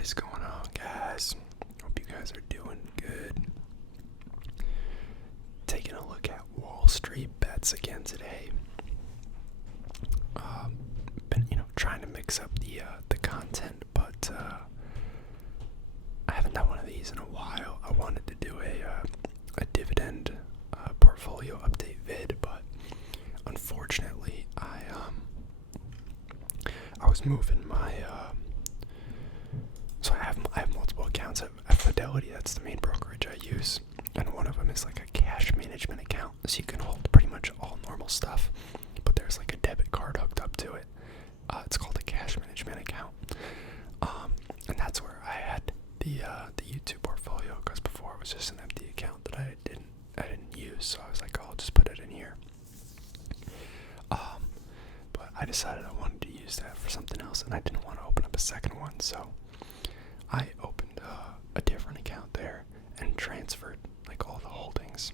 What is going on, guys? Hope you guys are doing good. Taking a look at Wall Street Bets again today. Been trying to mix up the content, but I haven't done one of these in a while. I wanted to do a dividend portfolio update vid, but unfortunately I was moving my so I have multiple accounts at Fidelity. That's the main brokerage I use, and one of them is like a cash management account, so you can hold pretty much all normal stuff, but there's like a debit card hooked up to it. It's called a cash management account, and that's where I had the YouTube portfolio, because before it was just an empty account that I didn't use. So I was like, oh, I'll just put it in here. But I decided I wanted to use that for something else, and I didn't want to open up a second one, so I opened a different account there and transferred like all the holdings.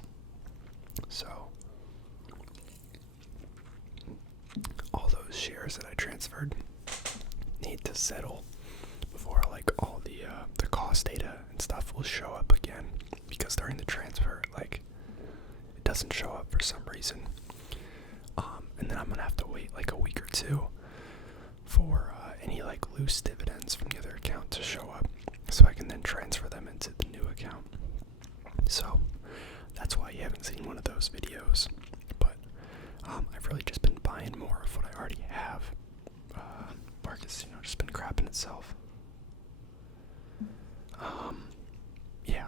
So all those shares that I transferred need to settle before like all the cost data and stuff will show up again, because during the transfer it doesn't show up for some reason. And then I'm gonna have to wait like a week or two for any like loose dividends from the other account to show up, so I can then transfer them into the new account. So that's why you haven't seen one of those videos. But I've really just been buying more of what I already have. Market's just been crapping itself. Yeah,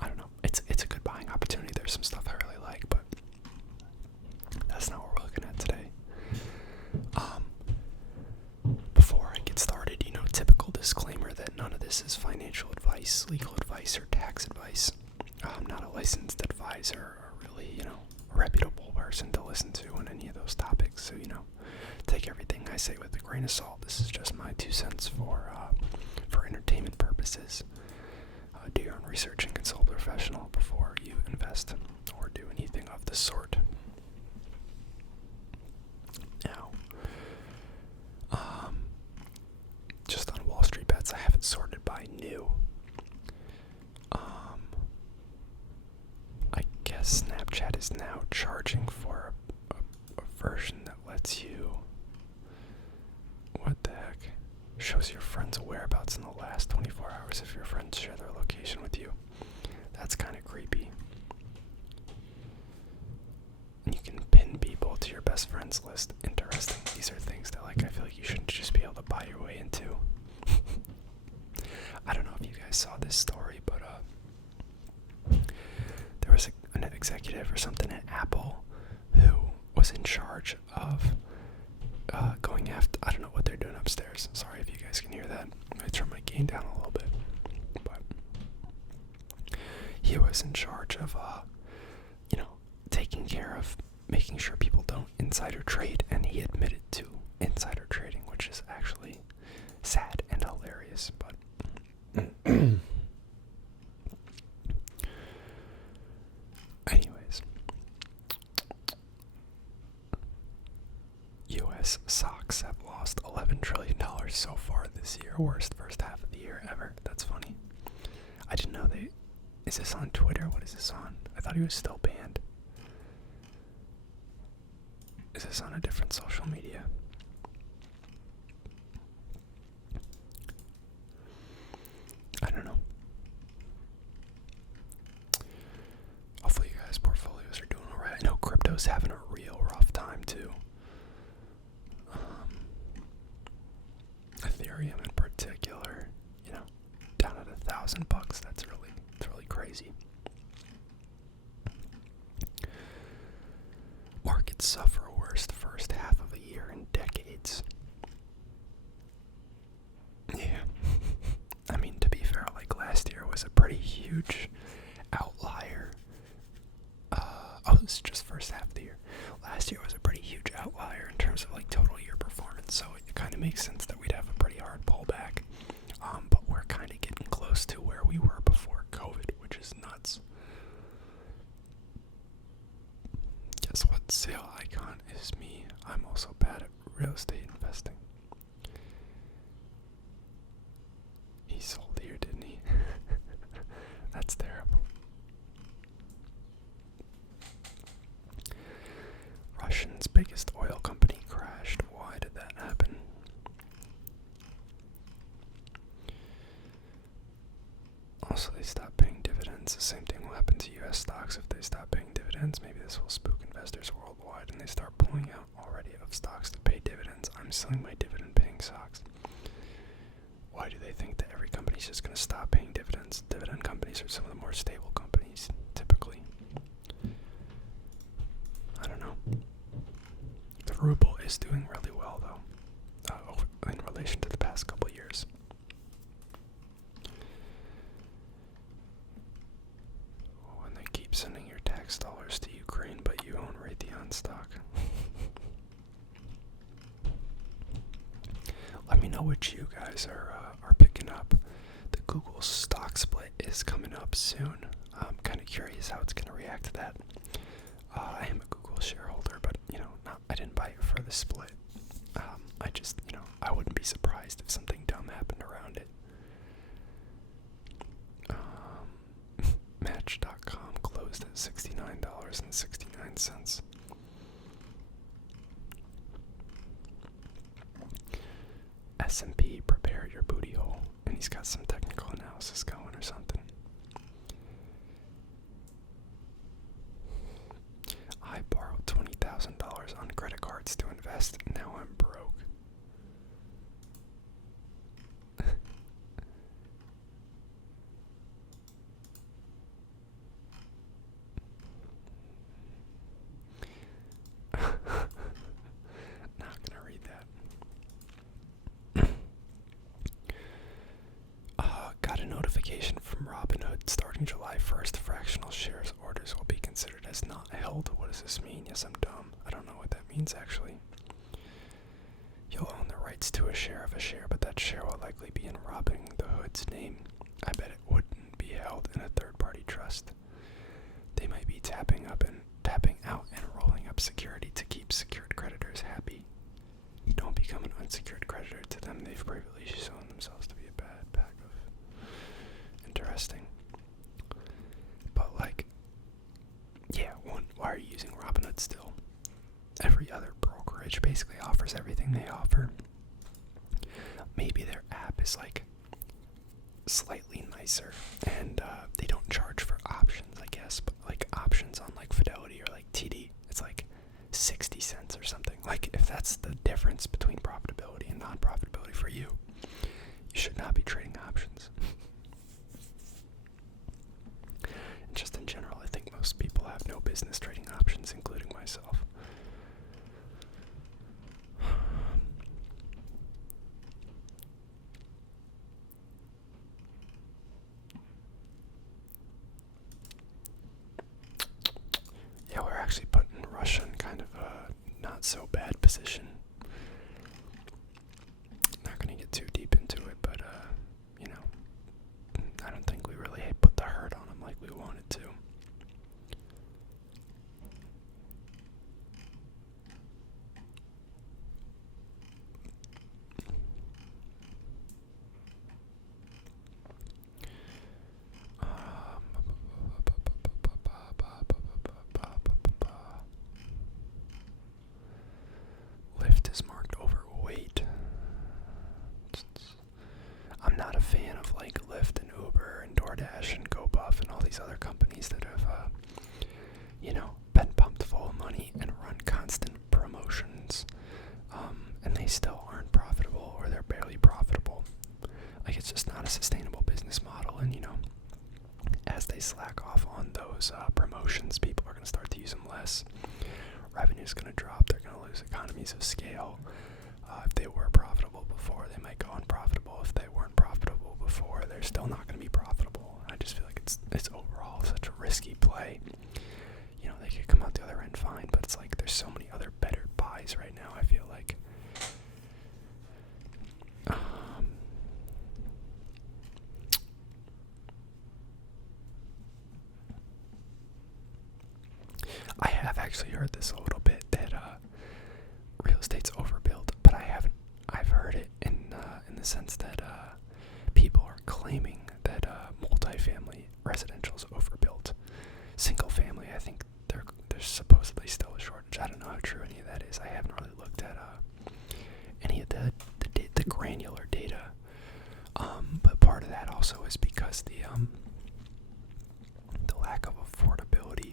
I don't know. It's a good buying opportunity. There's some stuff I really like, but that's not what we're looking at today. Before I get started, typical disclaimer that none of this is financial advice, legal advice, or tax advice. I'm not a licensed advisor or really, a reputable person to listen to on any of those topics. So, take everything I say with a grain of salt. This is just my 2 cents for entertainment purposes. Do your own research and consult a professional before you invest or do anything of the sort. Now, just on Wall Street Bets, I have it sorted by new. I guess Snapchat is now charging for a version that lets you, what the heck, shows your friends' whereabouts in the last 24 hours if your friends share their location with you. That's kind of creepy. And you can pin people to your best friends list. Interesting. These are things that I feel like you shouldn't just be able to buy your way into. I don't know if you guys saw this story, but there was an executive or something at Apple who was in charge of going after, I don't know what they're doing upstairs. Sorry if you guys can hear that. I turn my gain down a little bit. But he was in charge of, taking care of making sure people don't insider trade, and he admitted to insider trading, which is actually sad and hilarious, but anyways, U.S. stocks have lost $11 trillion so far this year. Worst first half of the year ever. That's funny. I didn't know is this on Twitter? What is this on? I thought he was still banned. Is this on a different social media? I don't know. Hopefully you guys' portfolios are doing alright. I know crypto's having a real rough time too. Ethereum in particular, down at $1,000. It's really crazy. Markets suffer worst first half of a year in decades. Yeah. I mean, to be fair, last year was a pretty huge outlier. This is just first half of the year. Last year was a pretty huge outlier in terms of total year performance, so it kind of makes sense that we'd have a pretty hard pullback. But we're kind of getting close to where we were before COVID, which is nuts. Guess what? Sale icon is me. I'm also bad at real estate investing. He sold That's terrible. Russia's biggest oil company crashed. Why did that happen? Also, they stopped paying dividends. The same thing will happen to U.S. stocks if they stop paying dividends. Maybe this will spook investors worldwide and they start pulling out already of stocks to pay dividends. I'm selling my dividend-paying stocks. Why do they think that every company's just going to stop paying dividends? Dividend companies are some of the more stable companies, typically. I don't know. The ruble is doing really well, though, in relation to the past couple years. When they keep sending your tax dollars to Ukraine, but you own Raytheon stock. Let me know what you guys are picking up. The Google stock split is coming up soon. I'm kind of curious how it's going to react to that. I am a Google shareholder, but I didn't buy it for the split. I just, I wouldn't be surprised if something dumb happened around it. Match.com closed at $69.69. S&P, prepare your booty hole. And he's got some technical analysis going or something. I borrowed $20,000 on credit cards to invest. Now I'm broke. Not gonna read that. Got a notification from Robinhood starting July 1st. Fractional shares orders will be considered as not held. What does this mean? Yes, I'm dumb. I don't know what that means actually. You'll own the rights to a share of a share, but that share will likely be in Robin the Hood's name. I bet it wouldn't be held in a third-party trust. They might be tapping out and rolling up security to keep secured creditors happy. Don't become an unsecured creditor to them. They've previously shown themselves to be a bad pack of. Interesting. But why are you using Robinhood still? Every other brokerage basically offers everything they offer. Maybe their app is slightly nicer and they don't charge for options, I guess, but options on Fidelity or TD, it's 60 cents or something. If that's the difference between profitability and non-profitability for you, you should not be trading options. And just in general, I think most people have no business trading options, including myself. Yeah, we're actually putting Russia in kind of a not so bad position. Not gonna get too deep into it, but I don't think we really put the hurt on them like we wanted to. Lyft is marked overweight. I'm not a fan of Lyft and Uber and DoorDash and GoBuff and all these other companies that have, been pumped full of money and run constant promotions, and they still aren't profitable or they're barely profitable. It's just not a sustainable business model, and as they slack off on those promotions, people are going to start to use them less. Revenue's going to drop. They're going to lose economies of scale. If they were profitable before, they might go unprofitable. If they weren't profitable before, they're still not going to be profitable. I just feel like it's overall such a risky play. They could come out the other end fine, but it's there's so many other better buys right now, I feel like. I have actually heard this a little bit that real estate's overbuilt, but I've heard it in the sense that people are claiming that multifamily residential is overbuilt. Single family, I think there's supposedly still a shortage. I don't know how true any of that is. I haven't really looked at any of the granular data. But part of that also is because the lack of affordability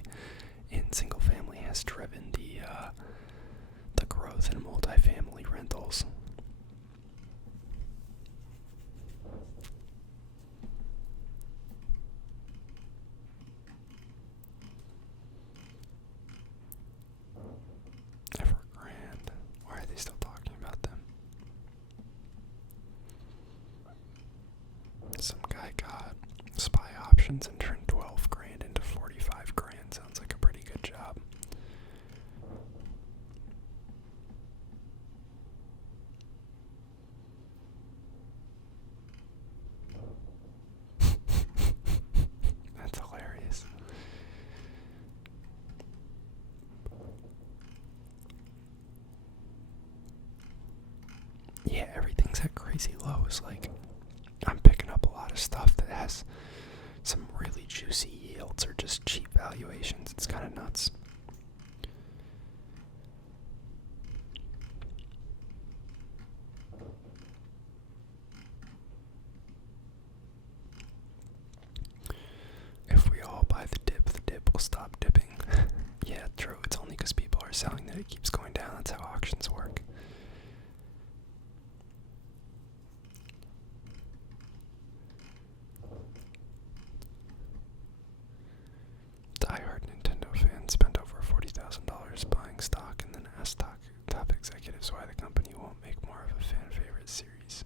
in single family has driven the growth in multifamily rentals. Evergrande. Why are they still talking about them? Some guy got SPY options and turned 12 grand into 45 grand. Sounds like a pretty good job. That's hilarious. Yeah, everything's at crazy lows. Like, I'm picking up a lot of stuff that has some really juicy yields or just cheap valuations. It's kind of nuts. If we all buy the dip will stop dipping. Yeah, true. It's only because people are selling that it keeps going down. That's how auctions work. Die-hard Nintendo fan spent over $40,000 buying stock and then asked top executives why the company won't make more of a fan favorite series.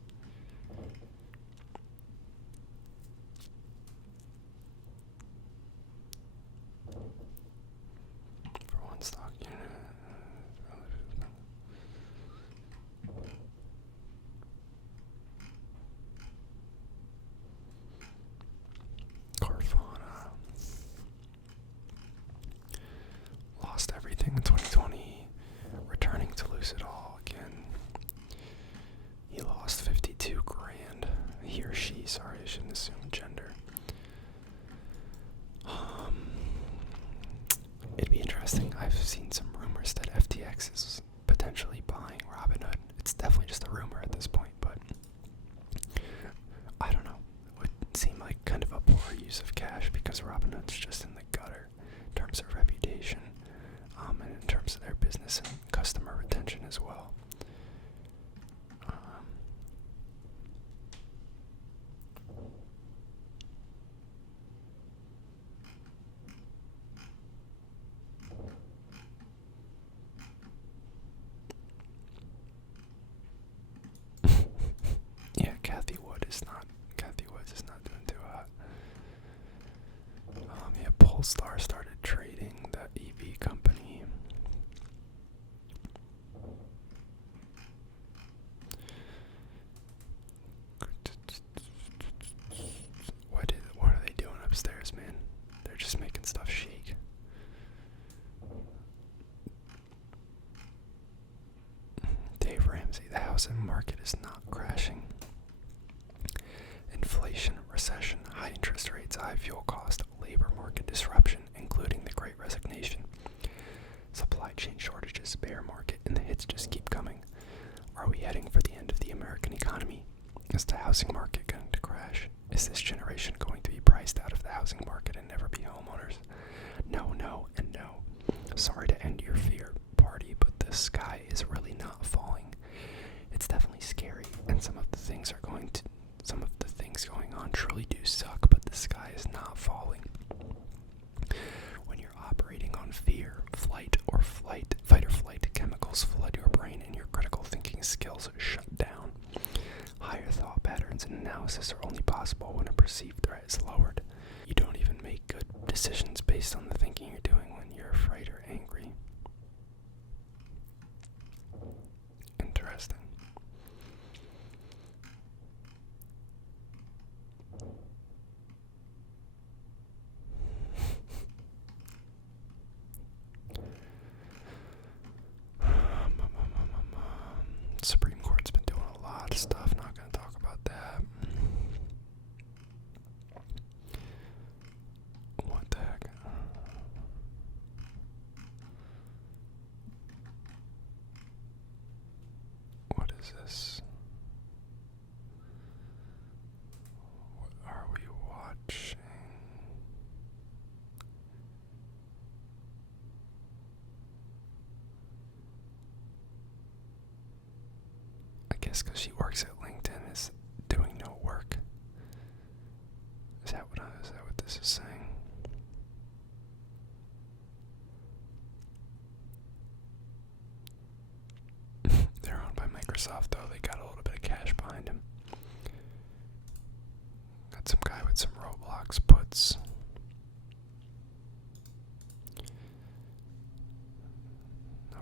For one stock unit. Carvana lost everything in 2020, returning to lose it all again. He lost 52 grand. He or she, sorry, I shouldn't assume gender. It'd be interesting. I've seen some rumors that FTX is potentially buying Robinhood. It's definitely just a rumor at this point, but I don't know. It would seem like kind of a poor use of cash because Robinhood's just in the gutter in terms of reputation, and in terms of their business and customer retention as well. Yeah, Kathy Woods is not doing too hot. Yeah, Polestar started trading, the EV company. What are they doing upstairs, man? They're just making stuff shake. Dave Ramsey, the housing market is not crashing. Inflation, recession, high interest rates, high fuel cost, labor market disruption, including the Great Resignation, supply chain shortages, bear market, and the hits just keep coming. Are we heading for the end of the American economy? Is the housing market going to crash? Is this generation going to be priced out of the housing market and never be homeowners? No, and no. Sorry to end your fear party, but the sky is really not falling. It's definitely scary, and some of the things going on truly do suck, but the sky is not falling. When you're operating on fear, fight or flight chemicals flood your brain and your critical thinking skills shut down. Higher thought patterns and analysis are only possible when a perceived threat is lowered. You don't even make good decisions based on the thinking you're doing when you're afraid or angry. Interesting. Supreme Court's been doing a lot of stuff, not going to talk about that. is this? What are we watching? I guess because she works at LinkedIn is doing no work. Is that what this is saying? They're owned by Microsoft, though. They got a little bit of cash behind them. Got some guy with some Roblox puts.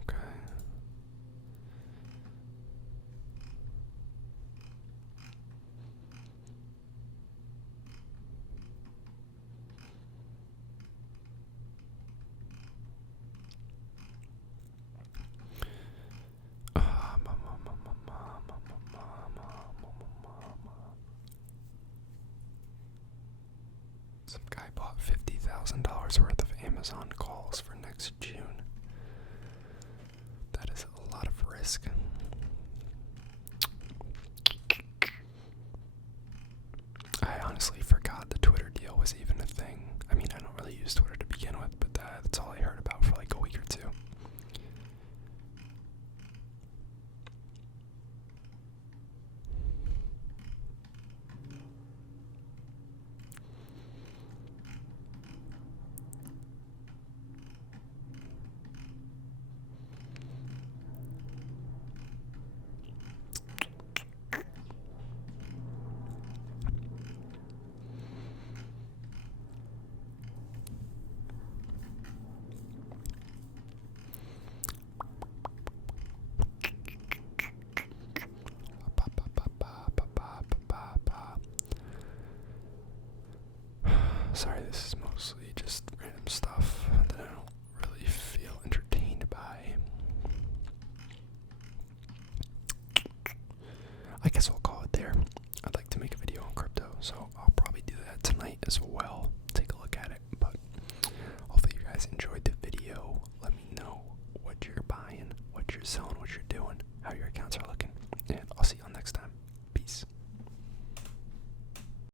Okay. Some guy bought $50,000 worth of Amazon calls for next June. That is a lot of risk. I honestly forgot the Twitter deal was even a thing. I mean, I don't really use Twitter to begin with, but that's all I